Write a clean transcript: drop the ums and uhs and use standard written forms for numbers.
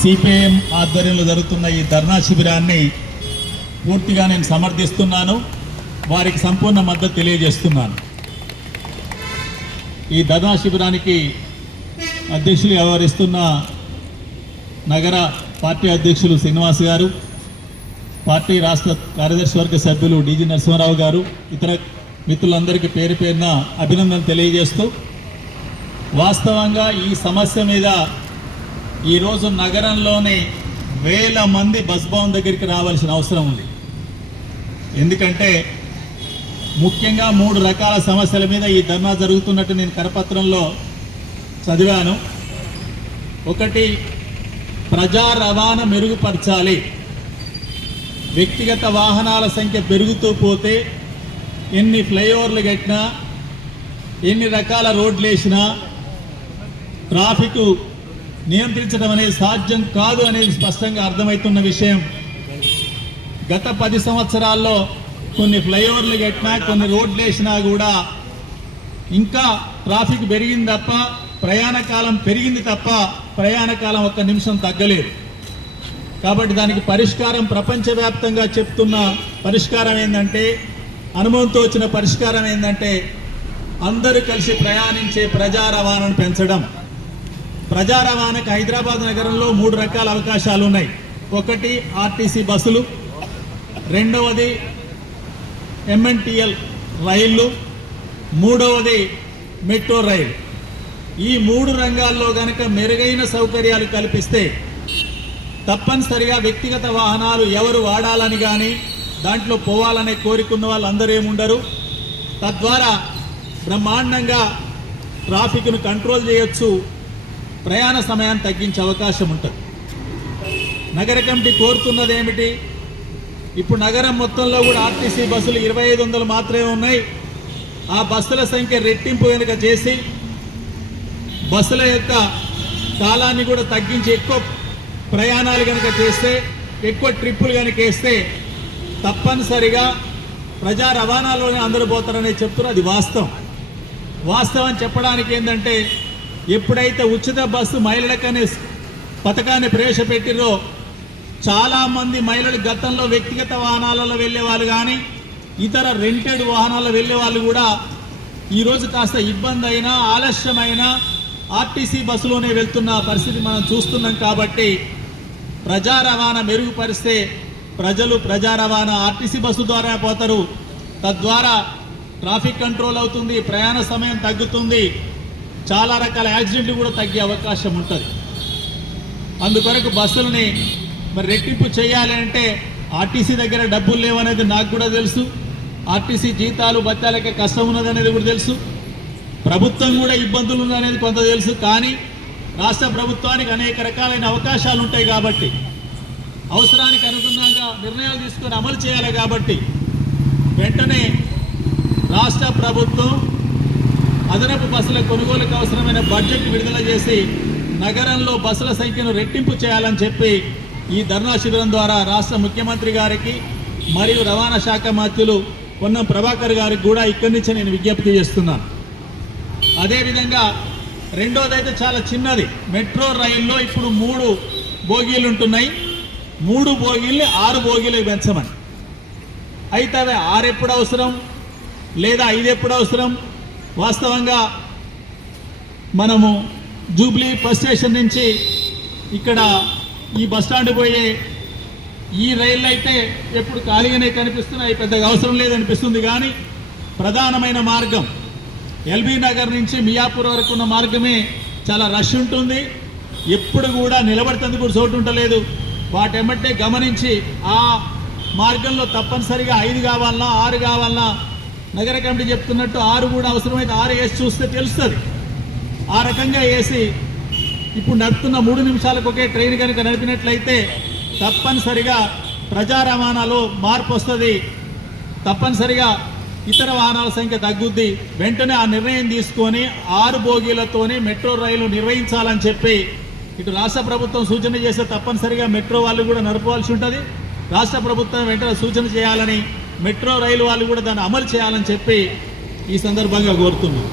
CPM ఆధ్వర్యంలో జరుగుతున్న ఈ ధర్నా శిబిరాన్ని పూర్తిగా నేను సమర్థిస్తున్నాను, వారికి సంపూర్ణ మద్దతు తెలియజేస్తున్నాను. ఈ ధర్నా శిబిరానికి అధ్యక్షులు వ్యవహరిస్తున్న నగర పార్టీ అధ్యక్షులు శ్రీనివాస్ గారు, పార్టీ రాష్ట్ర కార్యదర్శి వర్గ సభ్యులు డిజి నరసింహారావు గారు, ఇతర మిత్రులందరికీ పేరు పేరున అభినందనలు తెలియజేస్తూ, వాస్తవంగా ఈ సమస్య మీద ఈరోజు నగరంలోనే వేల మంది బస్ భవన్ దగ్గరికి రావాల్సిన అవసరం ఉంది. ఎందుకంటే ముఖ్యంగా 3 రకాల సమస్యల మీద ఈ ధర్నా జరుగుతున్నట్టు నేను కరపత్రంలో చదివాను. ఒకటి, ప్రజా రవాణా మెరుగుపరచాలి. వ్యక్తిగత వాహనాల సంఖ్య పెరుగుతూ పోతే ఎన్ని ఫ్లైఓవర్లు కట్టినా, ఎన్ని రకాల రోడ్లు వేసినా ట్రాఫిక్ నియంత్రించడం అనేది సాధ్యం కాదు అనేది స్పష్టంగా అర్థమవుతున్న విషయం. గత 10 సంవత్సరాల్లో కొన్ని ఫ్లైఓవర్లు కట్టినా, కొన్ని రోడ్లు వేసినా కూడా ఇంకా ట్రాఫిక్ పెరిగింది తప్ప, ప్రయాణ కాలం పెరిగింది తప్ప ప్రయాణ కాలం 1 నిమిషం తగ్గలేదు. కాబట్టి దానికి పరిష్కారం, ప్రపంచవ్యాప్తంగా చెప్తున్న పరిష్కారం ఏంటంటే, అనుభవంతో వచ్చిన పరిష్కారం ఏంటంటే అందరూ కలిసి ప్రయాణించే ప్రజా రవాణాను పెంచడం. ప్రజా రవాణాకు హైదరాబాద్ నగరంలో 3 రకాల అవకాశాలు ఉన్నాయి. ఒకటి ఆర్టీసీ బస్సులు, రెండవది ఎంఎన్టీఎల్ రైళ్లు, మూడవది మెట్రో రైలు. ఈ 3 రంగాల్లో కనుక మెరుగైన సౌకర్యాలు కల్పిస్తే తప్పనిసరిగా వ్యక్తిగత వాహనాలు ఎవరు వాడాలని కానీ దాంట్లో పోవాలనే కోరికున్న వాళ్ళందరూ ఏముండరు. తద్వారా బ్రహ్మాండంగా ట్రాఫిక్ను కంట్రోల్ చేయొచ్చు, ప్రయాణ సమయాన్ని తగ్గించే అవకాశం ఉంటుంది. నగర కమిటీ కోరుతున్నది ఏమిటి? ఇప్పుడు నగరం మొత్తంలో కూడా ఆర్టీసీ బస్సులు 2500 మాత్రమే ఉన్నాయి. ఆ బస్సుల సంఖ్య రెట్టింపు కనుక చేసి బస్సుల యొక్క కాలాన్ని కూడా తగ్గించి ఎక్కువ ప్రయాణాలు కనుక చేస్తే, ఎక్కువ ట్రిప్పులు కనుక వేస్తే తప్పనిసరిగా ప్రజా రవాణాలోనే అందరూ పోతారని చెప్తున్నారు. అది వాస్తవం చెప్పడానికి ఏంటంటే, ఎప్పుడైతే ఉచిత బస్సు మహిళలకనే పథకాన్ని ప్రవేశపెట్టిరో చాలామంది మహిళలు గతంలో వ్యక్తిగత వాహనాలలో వెళ్ళే వాళ్ళు కానీ ఇతర రెంటెడ్ వాహనాల్లో వెళ్ళే వాళ్ళు కూడా ఈరోజు కాస్త ఇబ్బంది అయినా, ఆలస్యమైనా ఆర్టీసీ బస్సులోనే వెళ్తున్న పరిస్థితి మనం చూస్తున్నాం. కాబట్టి ప్రజా రవాణా మెరుగుపరిస్తే ప్రజలు ప్రజా రవాణా ఆర్టీసీ బస్సు ద్వారా పోతారు. తద్వారా ట్రాఫిక్ కంట్రోల్ అవుతుంది, ప్రయాణ సమయం తగ్గుతుంది, చాలా రకాల యాక్సిడెంట్లు కూడా తగ్గే అవకాశం ఉంటుంది. అందుకొరకు బస్సులని మరి రెట్టింపు చేయాలి అంటే ఆర్టీసీ దగ్గర డబ్బులు లేవనేది నాకు కూడా తెలుసు. ఆర్టీసీ జీతాలు బత్తాలకే కష్టం ఉన్నదనేది కూడా తెలుసు. ప్రభుత్వం కూడా ఇబ్బందులు ఉన్నదనేది కొంత తెలుసు. కానీ రాష్ట్ర ప్రభుత్వానికి అనేక రకాలైన అవకాశాలు ఉంటాయి కాబట్టి, అవసరానికి అనుగుణంగా నిర్ణయాలు తీసుకొని అమలు చేయాలి. కాబట్టి వెంటనే రాష్ట్ర ప్రభుత్వం అదనపు బస్సుల కొనుగోలుకు అవసరమైన బడ్జెట్ విడుదల చేసి నగరంలో బస్సుల సంఖ్యను రెట్టింపు చేయాలని చెప్పి ఈ ధర్నా శిబిరం ద్వారా రాష్ట్ర ముఖ్యమంత్రి గారికి మరియు రవాణా శాఖ మంత్రులు పొన్నం ప్రభాకర్ గారికి కూడా ఇక్కడి నుంచి నేను విజ్ఞప్తి చేస్తున్నాను. అదేవిధంగా రెండోదైతే చాలా చిన్నది, మెట్రో రైల్లో ఇప్పుడు 3 బోగీలు ఉంటున్నాయి. 3 బోగీల్ని 6 బోగీలకు పెంచమని. అయితే అవి 6 ఎప్పుడు అవసరం లేదా 5 ఎప్పుడు అవసరం? వాస్తవంగా మనము జూబ్లీ బస్ స్టేషన్ నుంచి ఇక్కడ ఈ బస్టాండ్ పోయే ఈ రైళ్ళు అయితే ఎప్పుడు ఖాళీగానే కనిపిస్తున్నాయి, పెద్దగా అవసరం లేదనిపిస్తుంది. కానీ ప్రధానమైన మార్గం ఎల్బీ నగర్ నుంచి మియాపూర్ వరకు ఉన్న మార్గమే చాలా రష్ ఉంటుంది. ఎప్పుడు కూడా నిలబడుతుంది కూడా చోటు ఉండలేదు. వాటెమ్మటే గమనించి ఆ మార్గంలో తప్పనిసరిగా 5 కావాలన్నా 6 కావాలన్నా నగర కమిటీ చెప్తున్నట్టు 6 కూడా అవసరమైతే 6 వేసి చూస్తే తెలుస్తుంది. ఆ రకంగా వేసి ఇప్పుడు నడుపుతున్న 3 నిమిషాలకు ఒకే ట్రైన్ కనుక నడిపినట్లయితే తప్పనిసరిగా ప్రజా రవాణాలో మార్పు వస్తుంది. తప్పనిసరిగా ఇతర వాహనాల సంఖ్య తగ్గుద్ది. వెంటనే ఆ నిర్ణయం తీసుకొని 6 బోగీలతోనే మెట్రో రైలు నిర్వహించాలని చెప్పి ఇటు రాష్ట్ర ప్రభుత్వం సూచన చేస్తే తప్పనిసరిగా మెట్రో వాళ్ళు కూడా నడపవలసి ఉంటుంది. రాష్ట్ర ప్రభుత్వం వెంటనే సూచన చేయాలని, మెట్రో రైలు వాళ్ళు కూడా దాన్ని అమలు చేయాలని చెప్పి ఈ సందర్భంగా కోరుతున్నాం.